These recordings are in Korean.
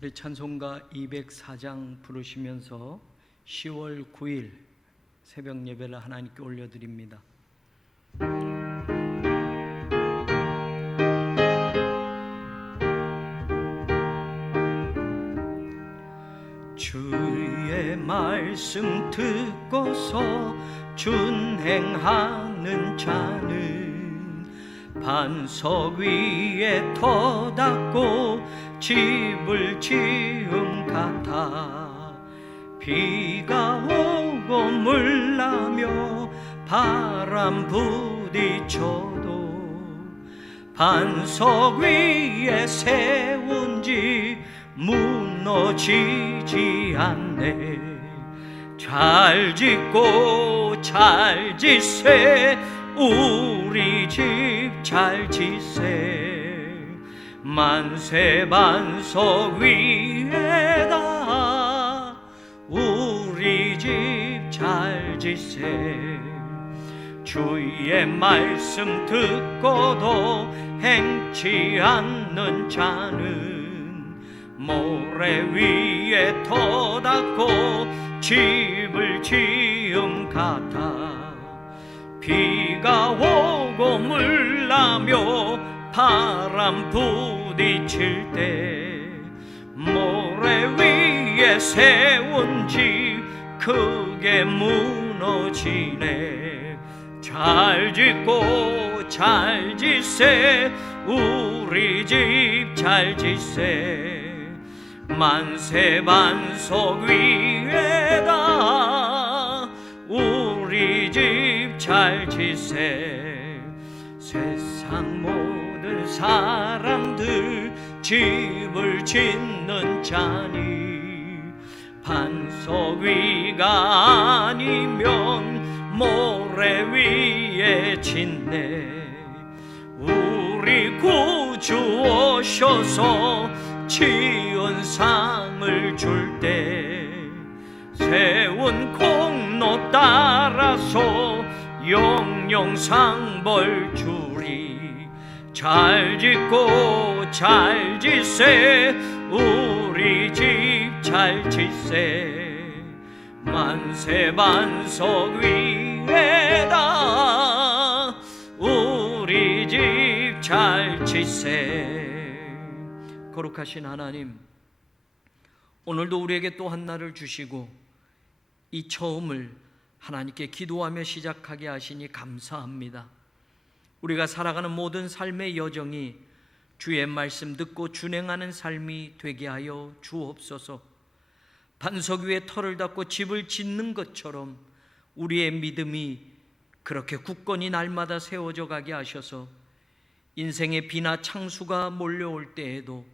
우리 찬송가 204장 부르시면서 10월 9일 새벽 예배를 하나님께 올려드립니다. 주의 말씀 듣고서 준행하는 자는 반석 위에 터닫고 집을 지음 같아. 비가 오고 물 나며 바람 부딪혀도 반석 위에 세운 집 무너지지 않네. 잘 짓고 잘 짓세, 우리 집 잘 짓세. 만세 반석 위에다 우리 집 잘 짓세. 주의 말씀 듣고도 행치 않는 자는 모래 위에 터닫고 집을 지음 같아. 비가 오고 물 나며 바람 부딪힐 때 모래 위에 세운 집 크게 무너지네. 잘 짓고 잘 짓세, 우리 집 잘 짓세. 만세 반석 위에다 우리 집 잘 짓세. 세상 모든 사람들 집을 짓는 자니 반석 위가 아니면 모래 위에 짓네. 우리 구주 오셔서 지은 상을 줄 때 세운 공로 따라서 영영 상벌 주리. 잘 짓고 잘 짓세, 우리 집 잘 짓세. 만세 반석 위에다 우리 집 잘 짓세. 거룩하신 하나님, 오늘도 우리에게 또 한 날을 주시고 이 처음을 하나님께 기도하며 시작하게 하시니 감사합니다. 우리가 살아가는 모든 삶의 여정이 주의 말씀 듣고 준행하는 삶이 되게 하여 주옵소서. 반석 위에 터를 닫고 집을 짓는 것처럼 우리의 믿음이 그렇게 굳건히 날마다 세워져 가게 하셔서 인생의 비나 창수가 몰려올 때에도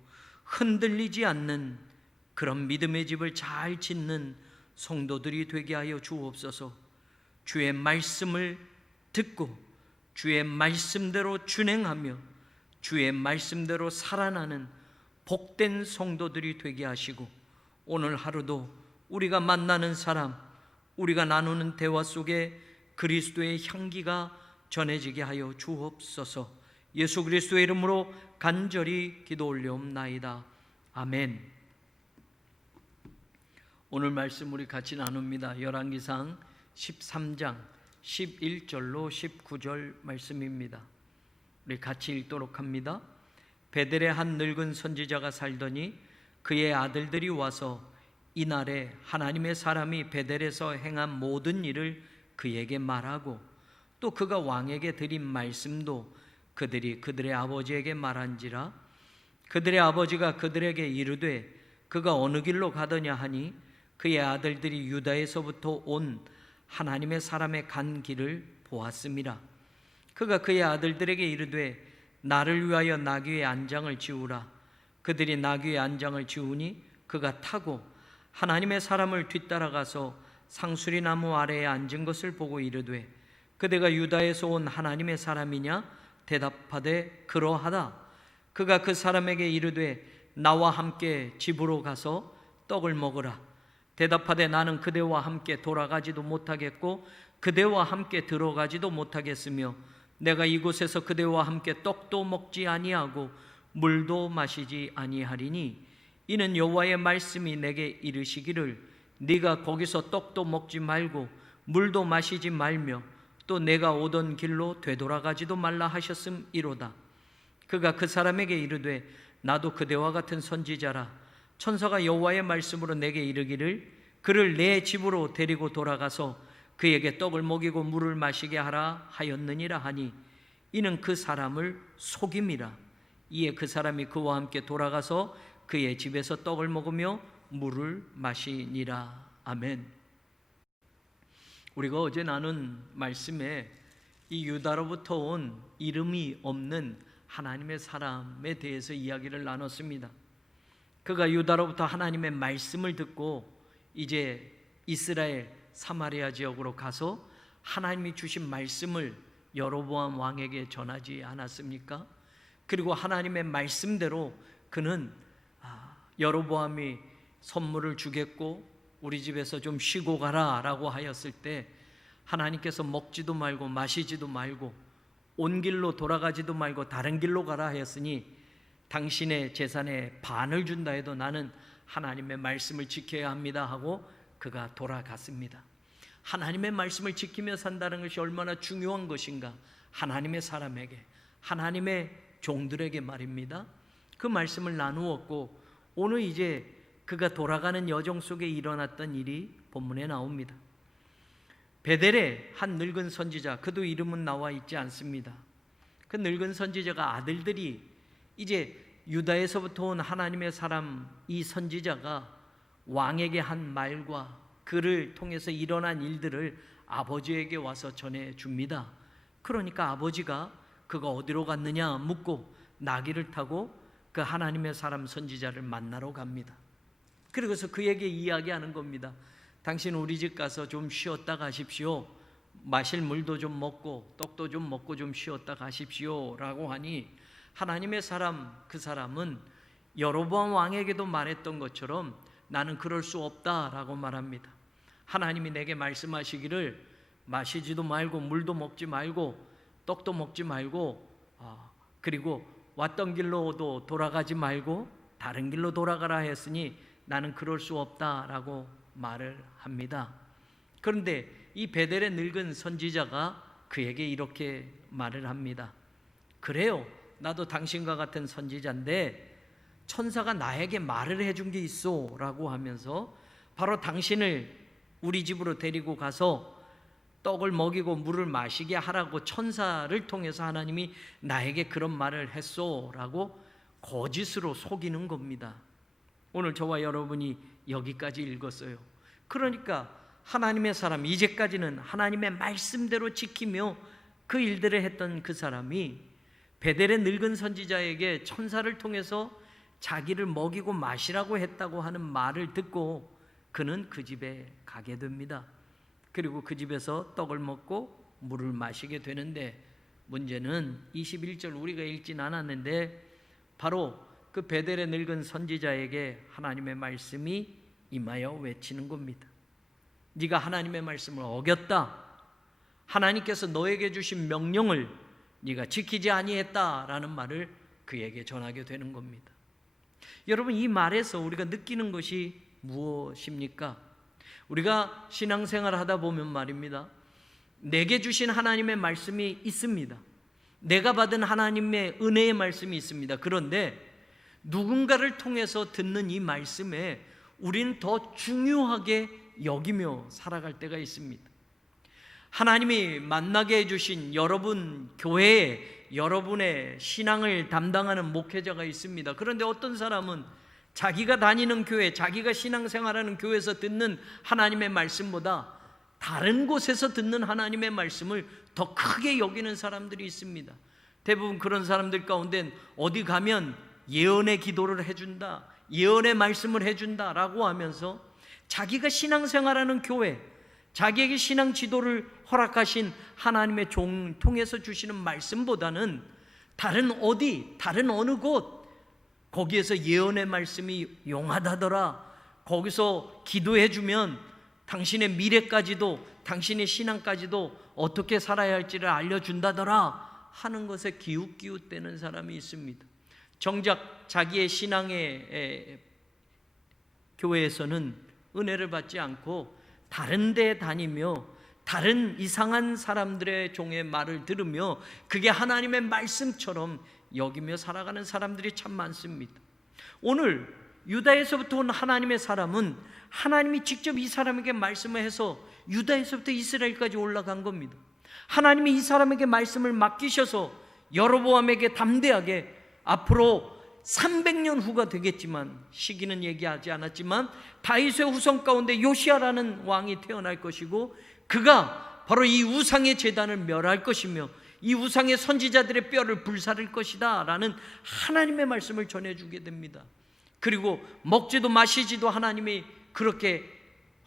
흔들리지 않는 그런 믿음의 집을 잘 짓는 성도들이 되게 하여 주옵소서. 주의 말씀을 듣고 주의 말씀대로 준행하며 주의 말씀대로 살아나는 복된 성도들이 되게 하시고 오늘 하루도 우리가 만나는 사람, 우리가 나누는 대화 속에 그리스도의 향기가 전해지게 하여 주옵소서. 예수 그리스도의 이름으로 간절히 기도 올려옵나이다. 아멘. 오늘 말씀 우리 같이 나눕니다. 열왕기상 13장 11절로 19절 말씀입니다. 우리 같이 읽도록 합니다. 베델에 한 늙은 선지자가 살더니 그의 아들들이 와서 이날에 하나님의 사람이 베델에서 행한 모든 일을 그에게 말하고 또 그가 왕에게 드린 말씀도 그들이 그들의 아버지에게 말한지라. 그들의 아버지가 그들에게 이르되 그가 어느 길로 가더냐 하니 그의 아들들이 유다에서부터 온 하나님의 사람의 간 길을 보았습니다. 그가 그의 아들들에게 이르되 나를 위하여 나귀의 안장을 지우라. 그들이 나귀의 안장을 지우니 그가 타고 하나님의 사람을 뒤따라가서 상수리 나무 아래에 앉은 것을 보고 이르되 그대가 유다에서 온 하나님의 사람이냐? 대답하되 그러하다. 그가 그 사람에게 이르되 나와 함께 집으로 가서 떡을 먹으라. 대답하되 나는 그대와 함께 돌아가지도 못하겠고 그대와 함께 들어가지도 못하겠으며 내가 이곳에서 그대와 함께 떡도 먹지 아니하고 물도 마시지 아니하리니 이는 여호와의 말씀이 내게 이르시기를 네가 거기서 떡도 먹지 말고 물도 마시지 말며 또 내가 오던 길로 되돌아가지도 말라 하셨음이로다. 그가 그 사람에게 이르되 나도 그대와 같은 선지자라. 천사가 여호와의 말씀으로 내게 이르기를 그를 내 집으로 데리고 돌아가서 그에게 떡을 먹이고 물을 마시게 하라 하였느니라 하니 이는 그 사람을 속임이라. 이에 그 사람이 그와 함께 돌아가서 그의 집에서 떡을 먹으며 물을 마시니라. 아멘. 우리가 어제 나눈 말씀에 이 유다로부터 온 이름이 없는 하나님의 사람에 대해서 이야기를 나눴습니다. 그가 유다로부터 하나님의 말씀을 듣고 이제 이스라엘 사마리아 지역으로 가서 하나님이 주신 말씀을 여로보암 왕에게 전하지 않았습니까? 그리고 하나님의 말씀대로 그는 여로보암이 선물을 주겠고 우리 집에서 좀 쉬고 가라 라고 하였을 때 하나님께서 먹지도 말고 마시지도 말고 온 길로 돌아가지도 말고 다른 길로 가라 하였으니 당신의 재산의 반을 준다 해도 나는 하나님의 말씀을 지켜야 합니다 하고 그가 돌아갔습니다. 하나님의 말씀을 지키며 산다는 것이 얼마나 중요한 것인가. 하나님의 사람에게, 하나님의 종들에게 말입니다. 그 말씀을 나누었고 오늘 이제 그가 돌아가는 여정 속에 일어났던 일이 본문에 나옵니다. 베델의 한 늙은 선지자, 그도 이름은 나와 있지 않습니다. 그 늙은 선지자가 아들들이 이제 유다에서부터 온 하나님의 사람 이 선지자가 왕에게 한 말과 그를 통해서 일어난 일들을 아버지에게 와서 전해줍니다. 그러니까 아버지가 그가 어디로 갔느냐 묻고 나귀를 타고 그 하나님의 사람 선지자를 만나러 갑니다. 그러고서 그에게 이야기하는 겁니다. 당신 우리 집 가서 좀 쉬었다 가십시오. 마실 물도 좀 먹고 떡도 좀 먹고 좀 쉬었다 가십시오 라고 하니 하나님의 사람, 그 사람은 여로보암 왕에게도 말했던 것처럼 나는 그럴 수 없다라고 말합니다. 하나님이 내게 말씀하시기를 마시지도 말고 물도 먹지 말고 떡도 먹지 말고 그리고 왔던 길로도 돌아가지 말고 다른 길로 돌아가라 했으니 나는 그럴 수 없다라고 말을 합니다. 그런데 이 베델의 늙은 선지자가 그에게 이렇게 말을 합니다. 그래요, 나도 당신과 같은 선지자인데 천사가 나에게 말을 해준 게 있어 라고 하면서 바로 당신을 우리 집으로 데리고 가서 떡을 먹이고 물을 마시게 하라고 천사를 통해서 하나님이 나에게 그런 말을 했소 라고 거짓으로 속이는 겁니다. 오늘 저와 여러분이 여기까지 읽었어요. 그러니까 하나님의 사람, 이제까지는 하나님의 말씀대로 지키며 그 일들을 했던 그 사람이 베델의 늙은 선지자에게 천사를 통해서 자기를 먹이고 마시라고 했다고 하는 말을 듣고 그는 그 집에 가게 됩니다. 그리고 그 집에서 떡을 먹고 물을 마시게 되는데 문제는 21절 우리가 읽진 않았는데 바로 그 베델의 늙은 선지자에게 하나님의 말씀이 임하여 외치는 겁니다. 네가 하나님의 말씀을 어겼다. 하나님께서 너에게 주신 명령을 네가 지키지 아니했다라는 말을 그에게 전하게 되는 겁니다. 여러분, 이 말에서 우리가 느끼는 것이 무엇입니까? 우리가 신앙생활을 하다 보면 말입니다, 내게 주신 하나님의 말씀이 있습니다. 내가 받은 하나님의 은혜의 말씀이 있습니다. 그런데 누군가를 통해서 듣는 이 말씀에 우리는 더 중요하게 여기며 살아갈 때가 있습니다. 하나님이 만나게 해주신 여러분 교회에 여러분의 신앙을 담당하는 목회자가 있습니다. 그런데 어떤 사람은 자기가 다니는 교회, 자기가 신앙생활하는 교회에서 듣는 하나님의 말씀보다 다른 곳에서 듣는 하나님의 말씀을 더 크게 여기는 사람들이 있습니다. 대부분 그런 사람들 가운데 어디 가면 예언의 기도를 해준다, 예언의 말씀을 해준다라고 하면서 자기가 신앙생활하는 교회, 자기에게 신앙 지도를 허락하신 하나님의 종 통해서 주시는 말씀보다는 다른 어디, 다른 어느 곳, 거기에서 예언의 말씀이 용하다더라, 거기서 기도해주면 당신의 미래까지도 당신의 신앙까지도 어떻게 살아야 할지를 알려준다더라 하는 것에 기웃기웃대는 사람이 있습니다. 정작 자기의 신앙의 교회에서는 은혜를 받지 않고 다른 데 다니며 다른 이상한 사람들의 종의 말을 들으며 그게 하나님의 말씀처럼 여기며 살아가는 사람들이 참 많습니다. 오늘 유다에서부터 온 하나님의 사람은 하나님이 직접 이 사람에게 말씀을 해서 유다에서부터 이스라엘까지 올라간 겁니다. 하나님이 이 사람에게 말씀을 맡기셔서 여로보암에게 담대하게 앞으로 300년 후가 되겠지만, 시기는 얘기하지 않았지만 다윗의 후손 가운데 요시야라는 왕이 태어날 것이고 그가 바로 이 우상의 제단을 멸할 것이며 이 우상의 선지자들의 뼈를 불사를 것이다 라는 하나님의 말씀을 전해주게 됩니다. 그리고 먹지도 마시지도 하나님이 그렇게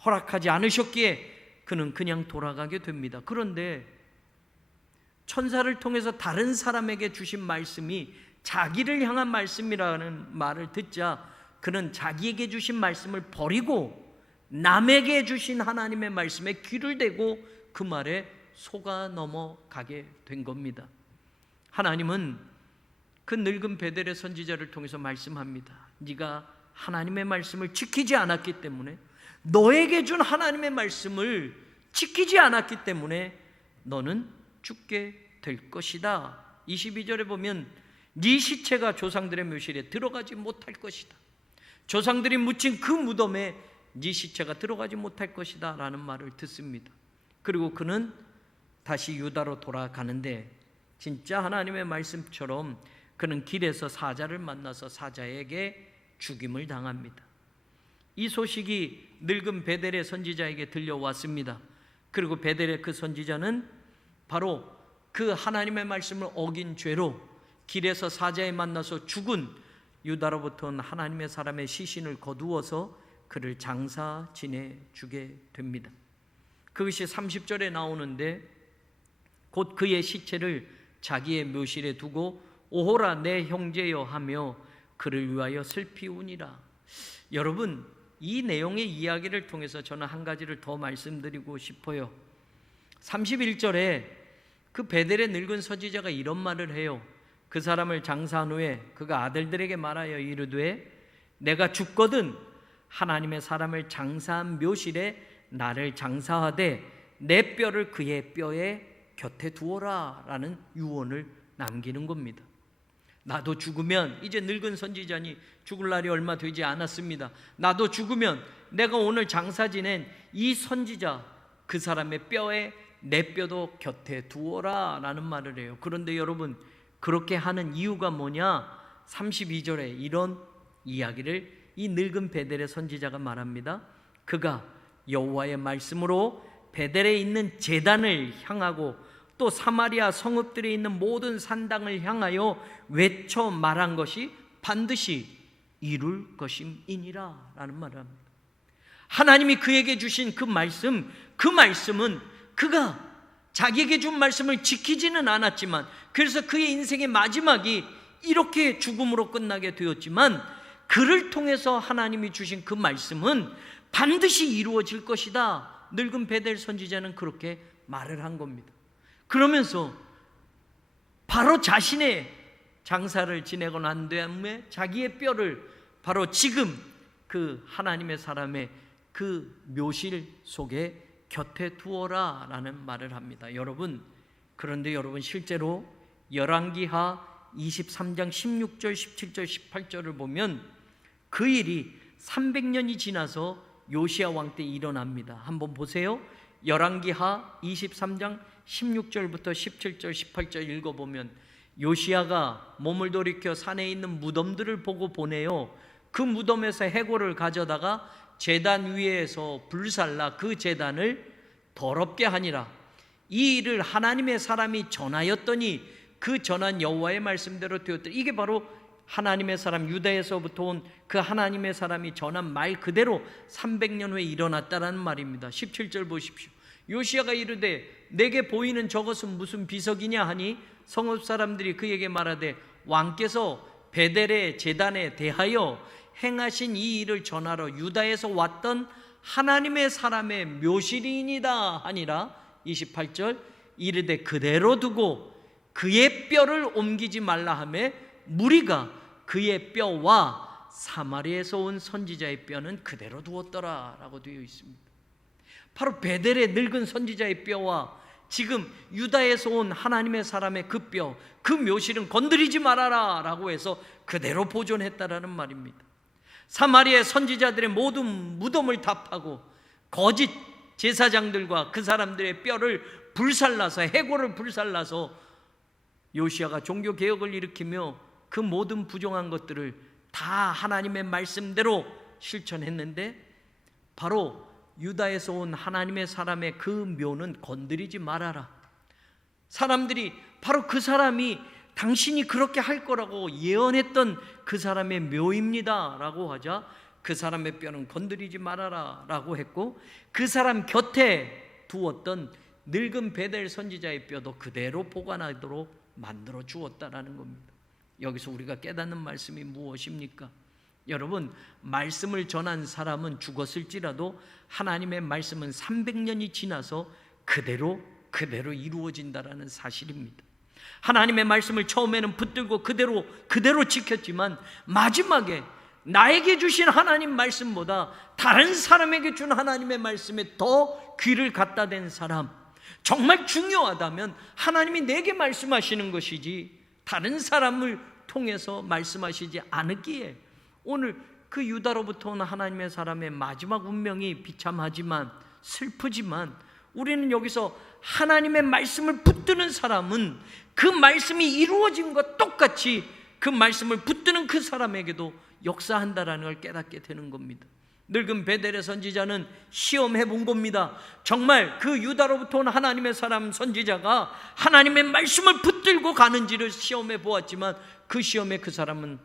허락하지 않으셨기에 그는 그냥 돌아가게 됩니다. 그런데 천사를 통해서 다른 사람에게 주신 말씀이 자기를 향한 말씀이라는 말을 듣자 그는 자기에게 주신 말씀을 버리고 남에게 주신 하나님의 말씀에 귀를 대고 그 말에 속아 넘어가게 된 겁니다. 하나님은 그 늙은 베델의 선지자를 통해서 말씀합니다. 네가 하나님의 말씀을 지키지 않았기 때문에, 너에게 준 하나님의 말씀을 지키지 않았기 때문에 너는 죽게 될 것이다. 22절에 보면 네 시체가 조상들의 묘실에 들어가지 못할 것이다. 조상들이 묻힌 그 무덤에 네 시체가 들어가지 못할 것이다 라는 말을 듣습니다. 그리고 그는 다시 유다로 돌아가는데 진짜 하나님의 말씀처럼 그는 길에서 사자를 만나서 사자에게 죽임을 당합니다. 이 소식이 늙은 베델의 선지자에게 들려왔습니다. 그리고 베델의 그 선지자는 바로 그 하나님의 말씀을 어긴 죄로 길에서 사자에 만나서 죽은 유다로부터 온 하나님의 사람의 시신을 거두어서 그를 장사 지내주게 됩니다. 그것이 30절에 나오는데 곧 그의 시체를 자기의 묘실에 두고 오호라 내 형제여 하며 그를 위하여 슬피 우니라. 여러분, 이 내용의 이야기를 통해서 저는 한 가지를 더 말씀드리고 싶어요. 31절에 그 베델의 늙은 선지자가 이런 말을 해요. 그 사람을 장사한 후에 그가 아들들에게 말하여 이르되 내가 죽거든 하나님의 사람을 장사한 묘실에 나를 장사하되 내 뼈를 그의 뼈에 곁에 두어라 라는 유언을 남기는 겁니다. 나도 죽으면, 이제 늙은 선지자니 죽을 날이 얼마 되지 않았습니다. 나도 죽으면 내가 오늘 장사 지낸 이 선지자 그 사람의 뼈에 내 뼈도 곁에 두어라 라는 말을 해요. 그런데 여러분, 그렇게 하는 이유가 뭐냐? 32절에 이런 이야기를 이 늙은 베델의 선지자가 말합니다. 그가 여호와의 말씀으로 베델에 있는 제단을 향하고 또 사마리아 성읍들에 있는 모든 산당을 향하여 외쳐 말한 것이 반드시 이룰 것임이니라 라는 말을 합니다. 하나님이 그에게 주신 그 말씀은 그가 자기에게 준 말씀을 지키지는 않았지만, 그래서 그의 인생의 마지막이 이렇게 죽음으로 끝나게 되었지만 그를 통해서 하나님이 주신 그 말씀은 반드시 이루어질 것이다. 늙은 베델 선지자는 그렇게 말을 한 겁니다. 그러면서 바로 자신의 장사를 지내고 난 다음에 자기의 뼈를 바로 지금 그 하나님의 사람의 그 묘실 속에 곁에 두어라 라는 말을 합니다. 여러분, 그런데 여러분, 실제로 열왕기하 23장 16절, 17절, 18절을 보면 그 일이 300년이 지나서 요시야 왕 때 일어납니다. 한번 보세요. 열왕기하 23장 16절부터 17절, 18절 읽어보면 요시야가 몸을 돌이켜 산에 있는 무덤들을 보고 보내요. 그 무덤에서 해골을 가져다가 제단 위에서 불살라 그 제단을 더럽게 하니라. 이 일을 하나님의 사람이 전하였더니 그 전한 여호와의 말씀대로 되었더니, 이게 바로 하나님의 사람 유다에서부터 온 그 하나님의 사람이 전한 말 그대로 300년 후에 일어났다라는 말입니다. 17절 보십시오. 요시야가 이르되 내게 보이는 저것은 무슨 비석이냐 하니 성읍 사람들이 그에게 말하되 왕께서 베델의 제단에 대하여 행하신 이 일을 전하러 유다에서 왔던 하나님의 사람의 묘실이니이다 하니라. 28절 이르되 그대로 두고 그의 뼈를 옮기지 말라 하매 무리가 그의 뼈와 사마리아에서 온 선지자의 뼈는 그대로 두었더라 라고 되어 있습니다. 바로 베델의 늙은 선지자의 뼈와 지금 유다에서 온 하나님의 사람의 그 뼈, 그 묘실은 건드리지 말아라 라고 해서 그대로 보존했다라는 말입니다. 사마리아의 선지자들의 모든 무덤을 다 파고 거짓 제사장들과 그 사람들의 뼈를 불살라서, 해골을 불살라서 요시야가 종교개혁을 일으키며 그 모든 부정한 것들을 다 하나님의 말씀대로 실천했는데, 바로 유다에서 온 하나님의 사람의 그 묘는 건드리지 말아라. 사람들이 바로 그 사람이 당신이 그렇게 할 거라고 예언했던 그 사람의 묘입니다 라고 하자 그 사람의 뼈는 건드리지 말아라 라고 했고, 그 사람 곁에 두었던 늙은 베델 선지자의 뼈도 그대로 보관하도록 만들어 주었다라는 겁니다. 여기서 우리가 깨닫는 말씀이 무엇입니까? 여러분, 말씀을 전한 사람은 죽었을지라도 하나님의 말씀은 300년이 지나서 그대로 이루어진다라는 사실입니다. 하나님의 말씀을 처음에는 붙들고 그대로 지켰지만 마지막에 나에게 주신 하나님 말씀보다 다른 사람에게 준 하나님의 말씀에 더 귀를 갖다 댄 사람, 정말 중요하다면 하나님이 내게 말씀하시는 것이지 다른 사람을 통해서 말씀하시지 않았기에 오늘 그 유다로부터 온 하나님의 사람의 마지막 운명이 비참하지만 슬프지만, 우리는 여기서 하나님의 말씀을 붙드는 사람은 그 말씀이 이루어진 것 똑같이 그 말씀을 붙드는 그 사람에게도 역사한다라는 걸 깨닫게 되는 겁니다. 늙은 베델의 선지자는 시험해 본 겁니다. 정말 그 유다로부터 온 하나님의 사람 선지자가 하나님의 말씀을 붙들고 가는지를 시험해 보았지만 그 시험에 그 사람은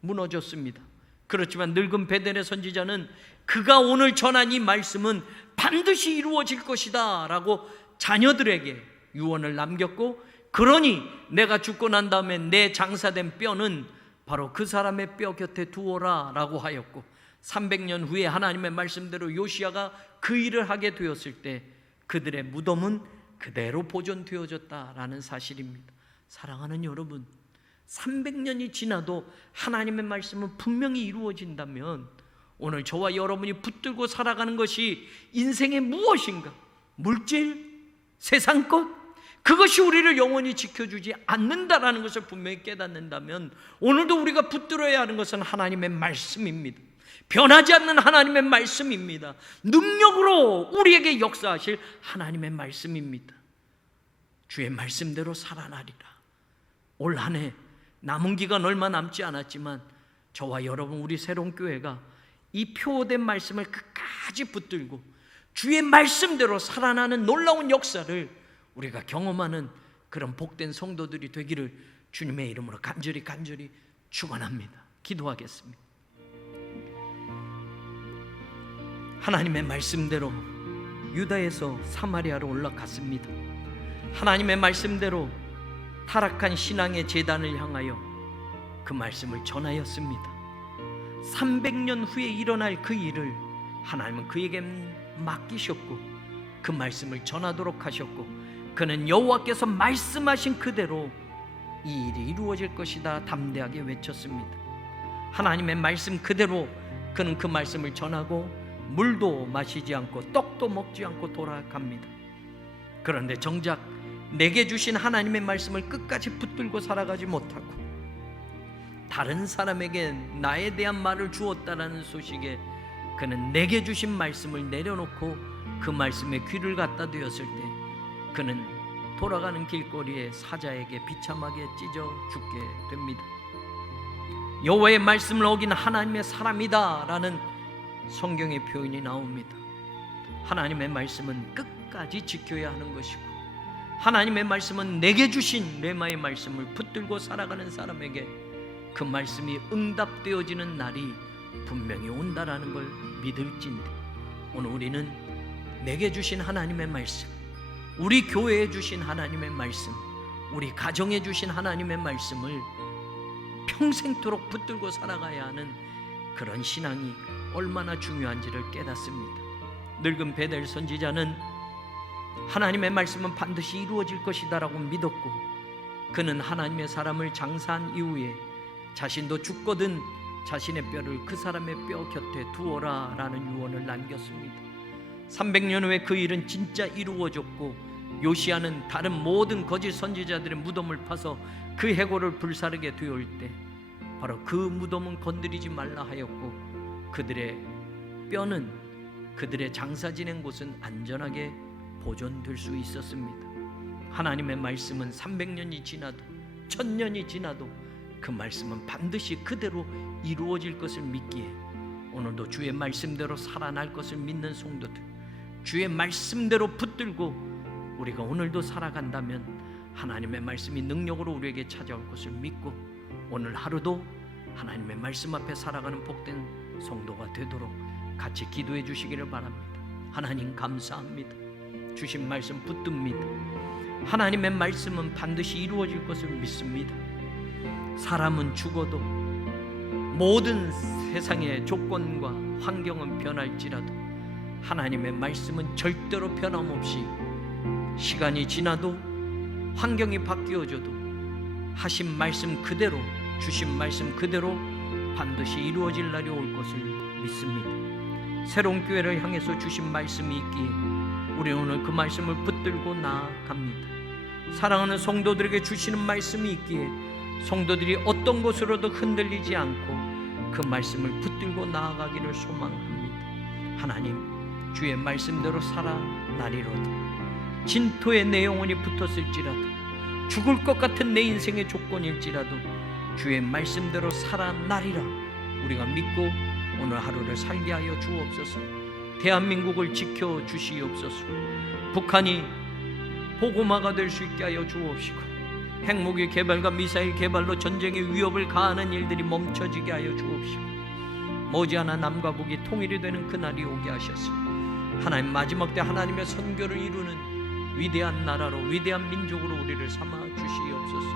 무너졌습니다. 그렇지만 늙은 베델의 선지자는 그가 오늘 전한 이 말씀은 반드시 이루어질 것이다 라고 자녀들에게 유언을 남겼고, 그러니 내가 죽고 난 다음에 내 장사된 뼈는 바로 그 사람의 뼈 곁에 두어라 라고 하였고, 300년 후에 하나님의 말씀대로 요시야가 그 일을 하게 되었을 때 그들의 무덤은 그대로 보존되어졌다라는 사실입니다. 사랑하는 여러분, 300년이 지나도 하나님의 말씀은 분명히 이루어진다면 오늘 저와 여러분이 붙들고 살아가는 것이 인생의 무엇인가? 물질? 세상 것? 그것이 우리를 영원히 지켜주지 않는다라는 것을 분명히 깨닫는다면 오늘도 우리가 붙들어야 하는 것은 하나님의 말씀입니다. 변하지 않는 하나님의 말씀입니다. 능력으로 우리에게 역사하실 하나님의 말씀입니다. 주의 말씀대로 살아나리라. 올 한 해 남은 기간 얼마 남지 않았지만 저와 여러분, 우리 새로운 교회가 이 표된 말씀을 끝까지 붙들고 주의 말씀대로 살아나는 놀라운 역사를 우리가 경험하는 그런 복된 성도들이 되기를 주님의 이름으로 간절히 축원합니다. 기도하겠습니다. 하나님의 말씀대로 유다에서 사마리아로 올라갔습니다. 하나님의 말씀대로 타락한 신앙의 제단을 향하여 그 말씀을 전하였습니다. 300년 후에 일어날 그 일을 하나님은 그에게 맡기셨고 그 말씀을 전하도록 하셨고, 그는 여호와께서 말씀하신 그대로 이 일이 이루어질 것이다 담대하게 외쳤습니다. 하나님의 말씀 그대로 그는 그 말씀을 전하고 물도 마시지 않고 떡도 먹지 않고 돌아갑니다. 그런데 정작 내게 주신 하나님의 말씀을 끝까지 붙들고 살아가지 못하고 다른 사람에게 나에 대한 말을 주었다라는 소식에 그는 내게 주신 말씀을 내려놓고 그 말씀에 귀를 갖다 대었을 때 그는 돌아가는 길거리에 사자에게 비참하게 찢어 죽게 됩니다. 여호와의 말씀을 어긴 하나님의 사람이다 라는 성경의 표현이 나옵니다. 하나님의 말씀은 끝까지 지켜야 하는 것이고, 하나님의 말씀은 내게 주신 레마의 말씀을 붙들고 살아가는 사람에게 그 말씀이 응답되어지는 날이 분명히 온다라는 걸 믿을진데, 오늘 우리는 내게 주신 하나님의 말씀, 우리 교회에 주신 하나님의 말씀, 우리 가정에 주신 하나님의 말씀을 평생토록 붙들고 살아가야 하는 그런 신앙이 얼마나 중요한지를 깨닫습니다. 늙은 베델 선지자는 하나님의 말씀은 반드시 이루어질 것이다 라고 믿었고, 그는 하나님의 사람을 장사한 이후에 자신도 죽거든 자신의 뼈를 그 사람의 뼈 곁에 두어라 라는 유언을 남겼습니다. 300년 후에 그 일은 진짜 이루어졌고, 요시야는 다른 모든 거짓 선지자들의 무덤을 파서 그 해골을 불사르게 되올 때 바로 그 무덤은 건드리지 말라 하였고, 그들의 뼈는, 그들의 장사 지낸 곳은 안전하게 보존될 수 있었습니다. 하나님의 말씀은 300년이 지나도 1000년이 지나도 그 말씀은 반드시 그대로 이루어질 것을 믿기에, 오늘도 주의 말씀대로 살아날 것을 믿는 성도들, 주의 말씀대로 붙들고 우리가 오늘도 살아간다면 하나님의 말씀이 능력으로 우리에게 찾아올 것을 믿고, 오늘 하루도 하나님의 말씀 앞에 살아가는 복된 성도가 되도록 같이 기도해 주시기를 바랍니다. 하나님 감사합니다. 주신 말씀 붙듭니다. 하나님의 말씀은 반드시 이루어질 것을 믿습니다. 사람은 죽어도, 모든 세상의 조건과 환경은 변할지라도 하나님의 말씀은 절대로 변함없이, 시간이 지나도 환경이 바뀌어져도 하신 말씀 그대로, 주신 말씀 그대로 반드시 이루어질 날이 올 것을 믿습니다. 새로운 교회를 향해서 주신 말씀이 있기에 우리는 오늘 그 말씀을 붙들고 나아갑니다. 사랑하는 성도들에게 주시는 말씀이 있기에 성도들이 어떤 것으로도 흔들리지 않고 그 말씀을 붙들고 나아가기를 소망합니다. 하나님, 주의 말씀대로 살아나리로다. 진토에 내 영혼이 붙었을지라도, 죽을 것 같은 내 인생의 조건일지라도 주의 말씀대로 살아나리라 우리가 믿고 오늘 하루를 살게 하여 주옵소서. 대한민국을 지켜 주시옵소서. 북한이 보고마가 될 수 있게 하여 주옵시고, 핵무기 개발과 미사일 개발로 전쟁의 위협을 가하는 일들이 멈춰지게 하여 주옵시고, 머지않아 남과 북이 통일이 되는 그날이 오게 하셨소. 하나님, 마지막 때 하나님의 선교를 이루는 위대한 나라로, 위대한 민족으로 우리를 삼아 주시옵소서.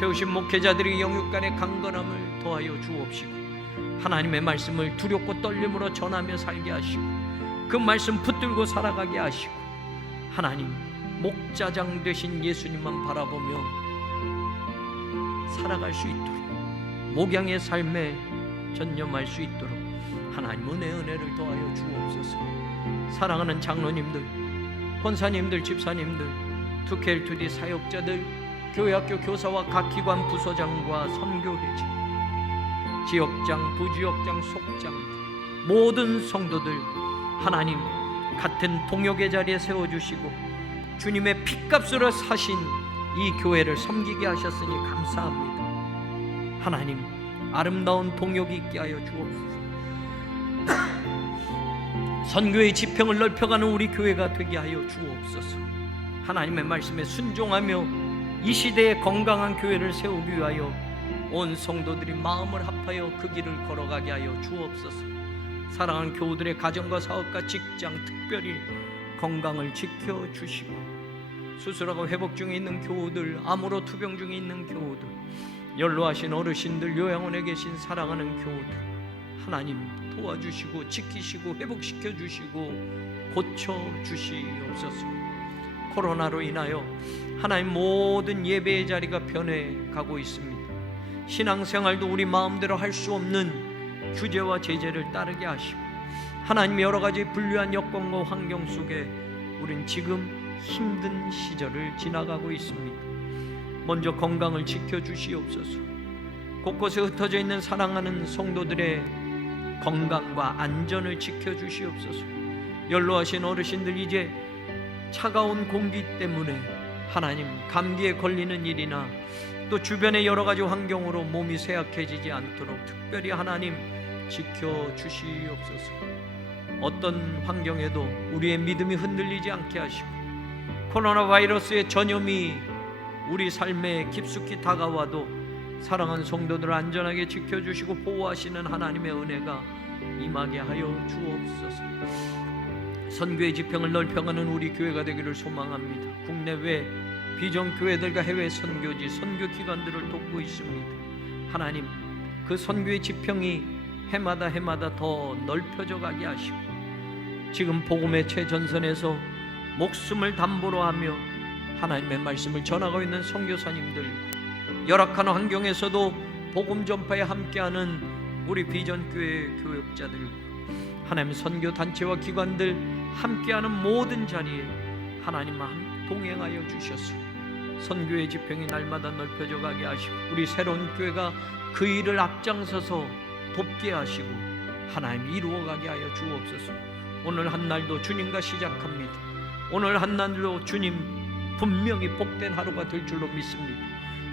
세우신 목회자들이 영육간의 강건함을 더하여 주옵시고, 하나님의 말씀을 두렵고 떨림으로 전하며 살게 하시고, 그 말씀 붙들고 살아가게 하시고, 하나님, 목자장 되신 예수님만 바라보며 살아갈 수 있도록, 목양의 삶에 전념할 수 있도록 하나님 은혜를 더하여 주옵소서. 사랑하는 장로님들, 권사님들, 집사님들, 2K2D 사역자들, 교회학교 교사와 각 기관 부서장과 선교회장, 지역장, 부지역장, 속장, 모든 성도들 하나님 같은 동역의 자리에 세워주시고 주님의 핏값으로 사신 이 교회를 섬기게 하셨으니 감사합니다. 하나님, 아름다운 동역이 있게 하여 주옵소서. 선교의 지평을 넓혀가는 우리 교회가 되게 하여 주옵소서. 하나님의 말씀에 순종하며 이 시대에 건강한 교회를 세우기 위하여 온 성도들이 마음을 합하여 그 길을 걸어가게 하여 주옵소서. 사랑하는 교우들의 가정과 사업과 직장, 특별히 건강을 지켜주시고, 수술하고 회복 중에 있는 교우들, 암으로 투병 중에 있는 교우들, 연로하신 어르신들, 요양원에 계신 사랑하는 교우들, 하나님 도와주시고 지키시고 회복시켜 주시고 고쳐 주시옵소서. 코로나로 인하여 하나님 모든 예배의 자리가 변해가고 있습니다. 신앙생활도 우리 마음대로 할 수 없는 규제와 제재를 따르게 하시고, 하나님 여러 가지 불리한 여건과 환경 속에 우린 지금 힘든 시절을 지나가고 있습니다. 먼저 건강을 지켜주시옵소서. 곳곳에 흩어져 있는 사랑하는 성도들의 건강과 안전을 지켜주시옵소서. 연로하신 어르신들, 이제 차가운 공기 때문에 하나님 감기에 걸리는 일이나 또 주변의 여러 가지 환경으로 몸이 쇠약해지지 않도록 특별히 하나님 지켜주시옵소서. 어떤 환경에도 우리의 믿음이 흔들리지 않게 하시고, 코로나 바이러스의 전염이 우리 삶에 깊숙이 다가와도 사랑하는 성도들을 안전하게 지켜주시고 보호하시는 하나님의 은혜가 임하게 하여 주옵소서. 선교의 지평을 넓혀가는 우리 교회가 되기를 소망합니다. 국내외 비전교회들과 해외 선교지, 선교기관들을 돕고 있습니다. 하나님, 그 선교의 지평이 해마다 더 넓혀져 가게 하시고, 지금 복음의 최전선에서 목숨을 담보로 하며 하나님의 말씀을 전하고 있는 선교사님들, 열악한 환경에서도 복음 전파에 함께하는 우리 비전교회 교역자들, 하나님 선교 단체와 기관들 함께하는 모든 자리에 하나님과 동행하여 주셔서 선교의 지평이 날마다 넓혀져 가게 하시고 우리 새로운 교회가 그 일을 앞장서서 돕게 하시고 하나님 이루어가게 하여 주옵소서. 오늘 한 날도 주님과 시작합니다. 오늘 한 날도 주님 분명히 복된 하루가 될 줄로 믿습니다.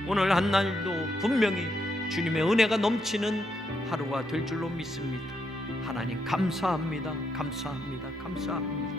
오늘 한 날도 분명히 주님의 은혜가 넘치는 하루가 될 줄로 믿습니다. 하나님 감사합니다. 감사합니다. 감사합니다.